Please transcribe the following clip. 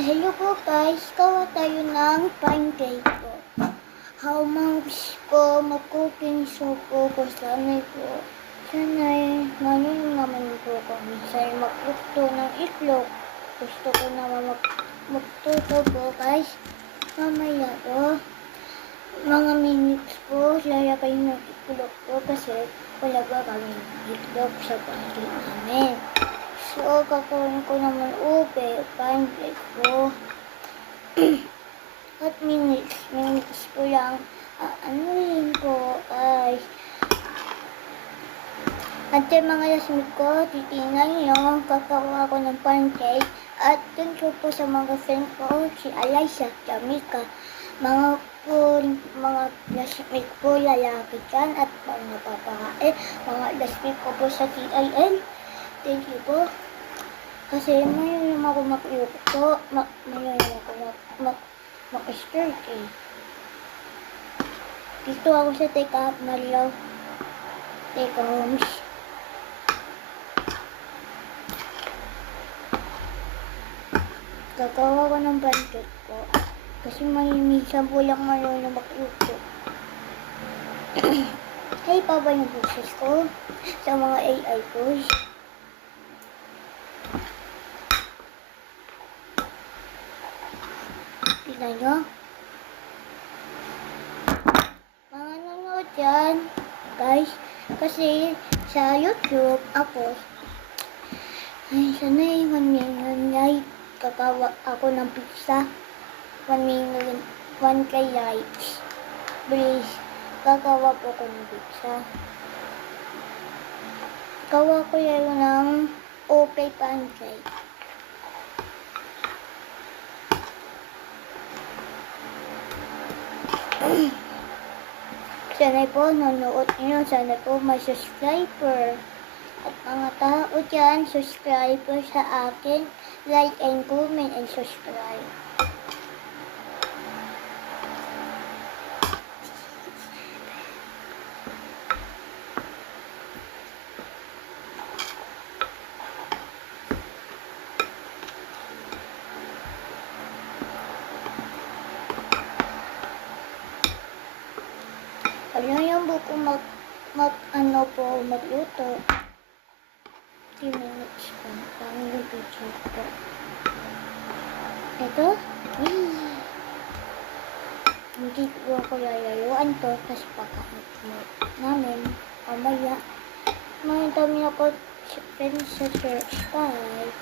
Hello po guys, gawa tayo ng pancake po. How much po mag-cooking show po ko sanay po. Sanay, ngayon naman po kami. Sanay magluto ng itlog. Gusto ko naman magluto po guys. Mamaya po, mga minutes po, lalagay ng itlog po kasi wala pa kami itlog sa pancake namin. So, gagawin ko naman pancake po. At minutes po lang. Anuhin po, guys. At yung mga lasmit ko, titingnan nyo, kakawa ko ng pancake. At thank you po sa mga friend ko, si Alaysa, Jamaica. Mga lasmit po, lalaki dyan at mga babae. Mga lasmit ko po sa TIL. Thank you po. Kasi mayroon ako mag-luto, mayroon ako mag-start eh. Dito ako sa Teka Marilaw. Teka Homes. Gagawa ko ng pancake ko. Kasi minsan po lang mayroon na mag-luto. Hey, pa ba yung boses ko? Sa mga AI ko. Tignan nyo. Mga nanonood dyan, guys. Kasi sa YouTube, ako, ay sanay, 1 million like. Kakawa ako ng pizza. 1 million, 1k likes. Please, gagawa po ko ng pizza. Gawa ko yan ng pancake. Sana po nanood nyo, sana po may subscriber. At mga tao dyan, subscriber sa akin, like and comment and subscribe. Ano yung buko magluto. 3 minutes pa. Parang yung picture ko. Ito? Hindi ko ako lalayuan to. Tapos pagkakamit namin. Kamaya. May dami ako sa church. Bye.